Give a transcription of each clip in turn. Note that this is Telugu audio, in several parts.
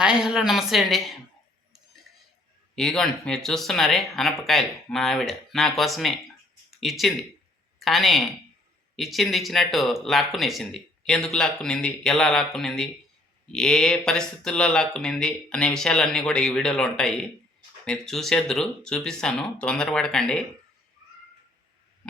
హాయ్ హలో నమస్తే అండి. ఇదిగోండి మీరు చూస్తున్నారే అనపకాయలు మా ఆవిడ నా కోసమే ఇచ్చింది. కానీ ఇచ్చినట్టు లాక్కునేసింది. ఎందుకు లాక్కునింది, ఎలా లాక్కునింది, ఏ పరిస్థితుల్లో లాక్కునింది అనే విషయాలన్నీ కూడా ఈ వీడియోలో ఉంటాయి. మీరు చూసేద్దురు, చూపిస్తాను, తొందరపడకండి.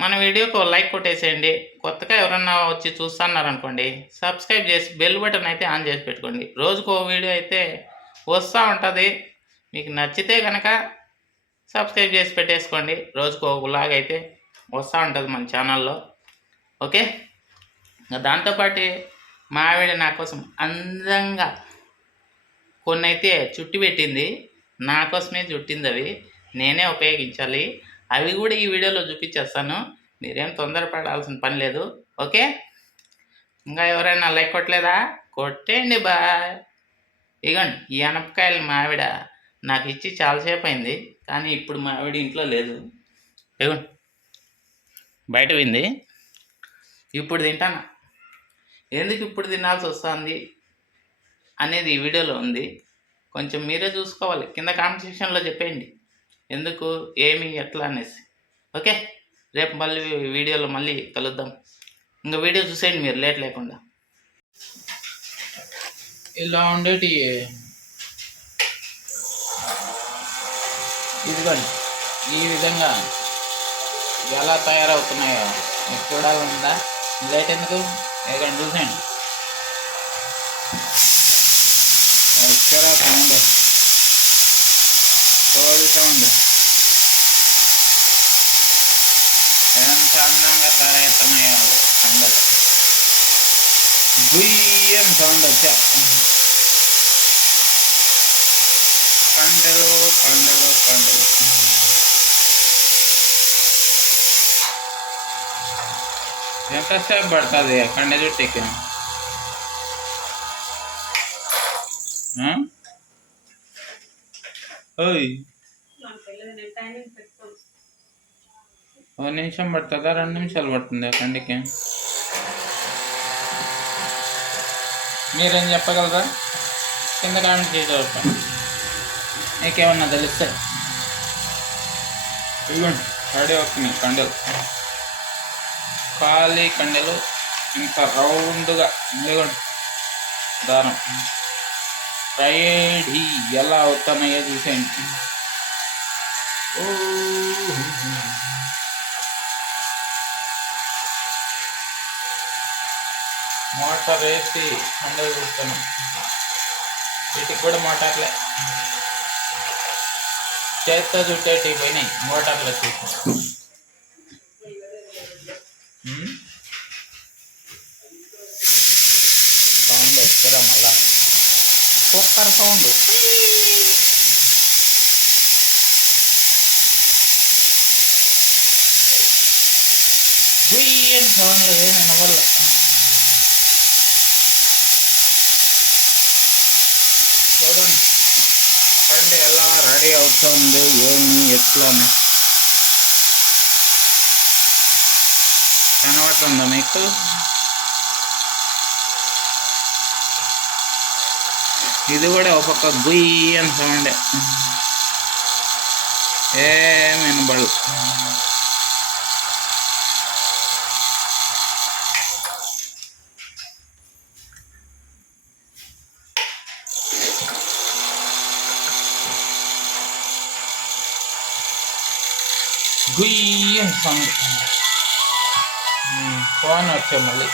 మన వీడియోకి ఒక లైక్ కొట్టేసేయండి. కొత్తగా ఎవరన్నా వచ్చి చూస్తున్నారనుకోండి, సబ్స్క్రైబ్ చేసి బెల్ బటన్ అయితే ఆన్ చేసి పెట్టుకోండి. రోజుకో వీడియో అయితే వస్తూ ఉంటుంది. మీకు నచ్చితే కనుక సబ్స్క్రైబ్ చేసి పెట్టేసుకోండి. రోజుకో వ్లాగ్ అయితే వస్తూ ఉంటుంది మన ఛానల్లో. ఓకే, దాంతోపాటు మా ఆవిడ నా కోసం అందంగా కొన్ని అయితే చుట్టి పెట్టింది. నా కోసమే చుట్టింది. అవి నేనే ఉపయోగించాలి. అవి కూడా ఈ వీడియోలో చూపించేస్తాను. మీరేం తొందరపడాల్సిన పని లేదు. ఓకే, ఇంకా ఎవరైనా లైక్ కొట్టలేదా? కొట్టేయండి. బాయ్. ఇగోండి ఈ అనపకాయలు మా ఆవిడ నాకు ఇచ్చి చాలాసేపు అయింది. కానీ ఇప్పుడు మా ఆవిడ ఇంట్లో లేదు. ఇగోండి బయట వింది. ఇప్పుడు తింటాను. ఎందుకు ఇప్పుడు తినాల్సి వస్తుంది అనేది ఈ వీడియోలో ఉంది. కొంచెం మీరే చూసుకోవాలి. కింద కామెంట్ సెక్షన్లో చెప్పేయండి ఎందుకు, ఏమి, ఎట్లా అనేసి. ఓకే, రేపు మళ్ళీ వీడియోలో మళ్ళీ కలుద్దాం. ఇంకా వీడియో చూసేయండి మీరు లేట్ లేకుండా. ఇలా ఉండేటి ఇదిగోండి ఈ విధంగా ఎలా తయారవుతున్నాయో మీకు చూడాలందా? లేట్ ఎందుకు, ఏకండి చూసేయండి. ఎక్కడ సౌండ్, కోడి సౌండ్ ఎంత అందంగా తయారవుతున్నాయో కండలు. గుయ్యం సౌండ్ వచ్చా. కండలు కండలు కండలు. ఎంతసేపు పడుతుంది కండ చుట్టేకి? ఓయ్, 1 నిమిషం పడుతుందా, 2 నిమిషాలు పడుతుంది కండికి? మీరేం చెప్పగలరా? కింద కామెంట్ చేయగలుగుతాం. మీకేమన్నా తెలిస్తే. ఇదిగోండి రెడీ అవుతున్నాయి కండలు, ఖాళీ కండలు. ఇంత రౌండ్గా ఇదిగోండి దారం రెడీ. ఎలా అవుతున్నాయో చూసేయండి. మోటార్ వేసి కండలు చూస్తున్నాం. వీటికి కూడా మోటార్లే, చేత్తో చుట్టేటివి పోయినాయి, మోటార్లు వచ్చేసి. సౌండ్ వస్తారా మళ్ళా? Cooker sound. గుయ్యం సౌండ్లు నేను వల్ల. చూడండి పండు ఎలా రెడీ అవుతుంది, ఏమి, ఎట్లా కనబడుతుందా మీకు? ఇది కూడా ఒక పక్క గుయ్యం సౌండే, ఏమి వినబడు. గుయ్యం సౌండ్. ఫోన్ వచ్చే మళ్ళీ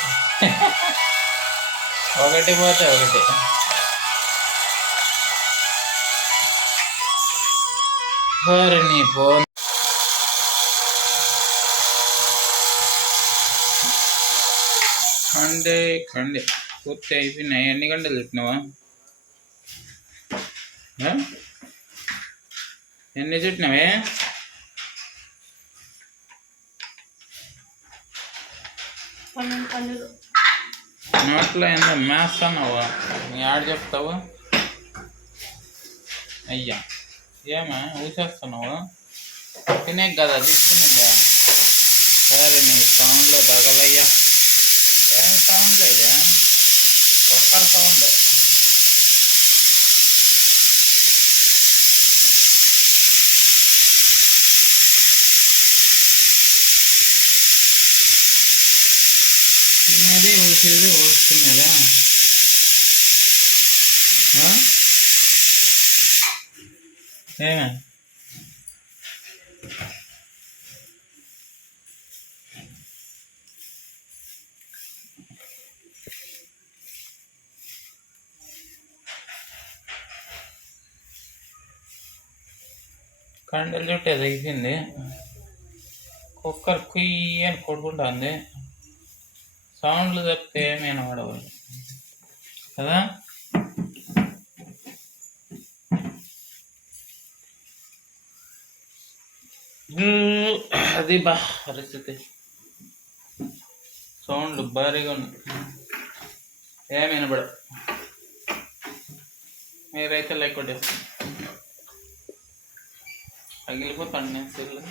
ఒకటి పోతే ఒకటి. సరే నీ ఫోన్ కండే పూర్తి అయిపోయినాయి. ఎన్ని గంటలు చుట్టినావా? ఎన్ని చుట్టినావే? నోట్లో ఎంత మేస్తున్నావా? నీ ఆడ చెప్తావు. అయ్యా ఏమా ఊసేస్తున్నావు? తినే కదా తీసుకునేదా? సరే నీ సౌండ్లో తగలయ్యా. ఏం సౌండ్ లేదా? Cooker sound. కోసేది వస్తున్నదా? ఏమే కండలు చుట్టే తెగిసింది. కుక్కర్ కుయ్యి అని కొట్టుకుంటుంది. సౌండ్లు తప్పితే ఏమైనా వాడవాలి కదా. అది బా పరిస్థితి. సౌండ్లు భారీగా ఉన్నాయి, ఏమి వినబడవు. మీరైతే లైక్ కొట్టేస్తాను. పగిలిపోతాను నేను సెల్లు.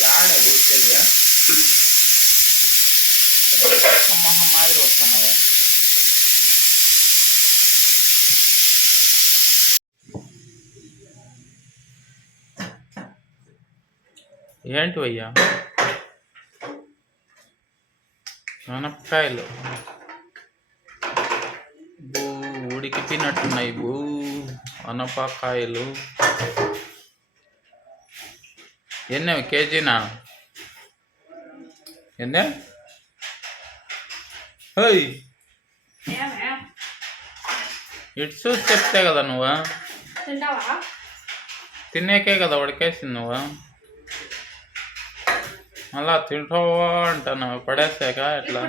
గాడ కూర్చేది మొహం మాదిరి వస్తున్నావా? ఏంటివయ్యా? అనపకాయలు బూ ఉడికిపోయినట్టున్నాయి. అనపకాయలు ఎన్నవి కేజీనా? ఎన్నే? ఇటు చూసి చెప్తే కదా నువ్వు తినేకే కదా ఉడికేసింది. నువ్వు మళ్ళా తింటావా అంటాను పడేసాక. ఎట్లా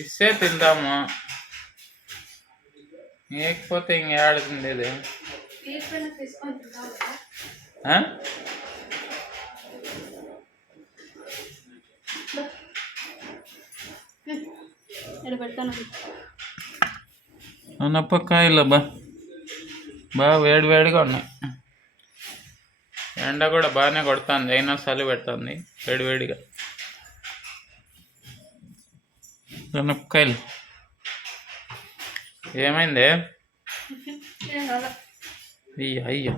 ఇస్తే తింటాము, లేకపోతే ఇంకేడ తిండేది? అనపకాయలు బాగా వేడివేడిగా ఉన్నాయి. ఎండ కూడా బాగానే కొడుతుంది, అయినా చలి పెడుతుంది వేడివేడిగా. అనపకాయలు ఏమైంది? అయ్యా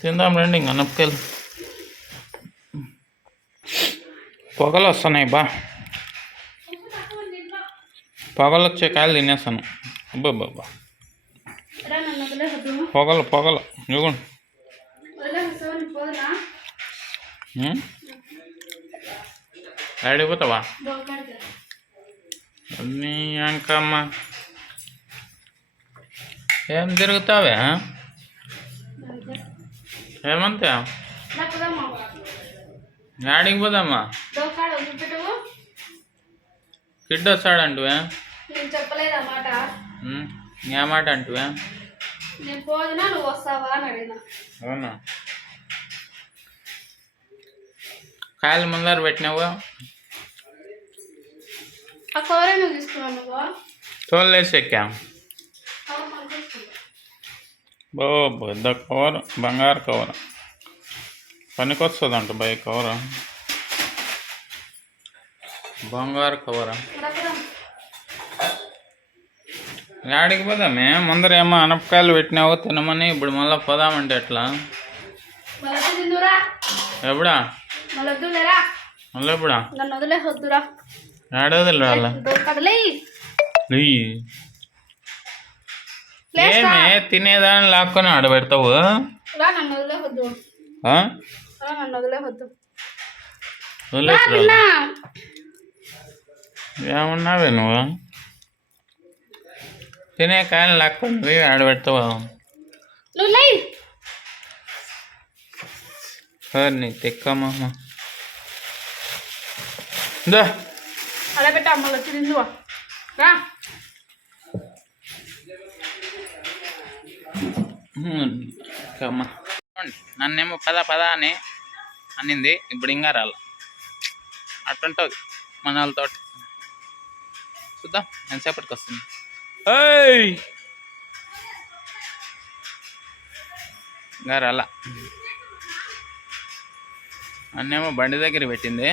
తిందాం రండి. ఇంక అనపకాయలు పొగలు వస్తున్నాయి. పొగలు వచ్చే కాయలు తినేస్తాను. అబ్బాబ్బా పొగలు ఇవ్వండి. అడిగిపోతావా? నీ అంకమ్మ ఏం తిరుగుతావే? ఏమంతే యాడికి పోదామా? కిడ్ వస్తాడంటువే? ఏ మాట అంటువే? అవునా? కాయలు ముందర పెట్టినావు, తోలేసి ఎక్కా. పెద్ద కవర్, బంగారు కవర్ పనికొస్తుందంట. కవర్ బంగారు కవరా? యాడికి పోదామే? ముందర ఏమో అనపకాయలు పెట్టినావు తినమని, ఇప్పుడు మళ్ళీ పోదామంటే ఎట్లా? ఎప్పుడా? మళ్ళీ ఎప్పుడా? ఏడవదిలే వాళ్ళ ఏమే తినేదాన్ని లాక్కొని ఆడబెడతావు? ఏమన్నావే నువ్వు? తినే కాయలు లాక్కొని ఆడబెడతావా? నీ తెక్కమ్మ అలా పెట్టా మళ్ళీ వచ్చి తిందువా రా. నన్నేమో పద అని అనింది, ఇప్పుడు ఇంకా రాల. అట్టుంటుంది మన వాళ్ళతో. చూద్దాం ఎంతసేపటికి వస్తుంది. ఇంకా రాల. నన్నేమో బండి దగ్గర పెట్టింది,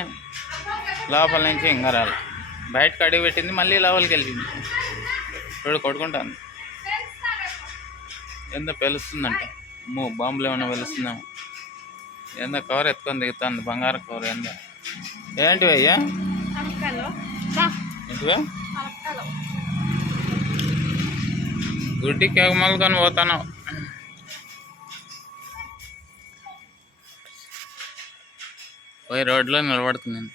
లోపల నుంచి ఇంకా రాల. బయటకు అడుగు పెట్టింది మళ్ళీ లోపలికి వెళ్ళింది. ఇప్పుడు కొట్టుకుంటాను. ఏందో పెలుస్తుందంట. అమ్మో బాంబులు ఏమన్నా వెలుస్తున్నాము. ఏందో కవర్ ఎత్తుకొని దిగుతుంది. బంగారు కవర్ ఏందో. ఏంటివి అయ్యా? ఏంటివే? గుడ్డి కేకమలు కొని పోతాను. పోయి రోడ్లో నిలబడుతున్నాను.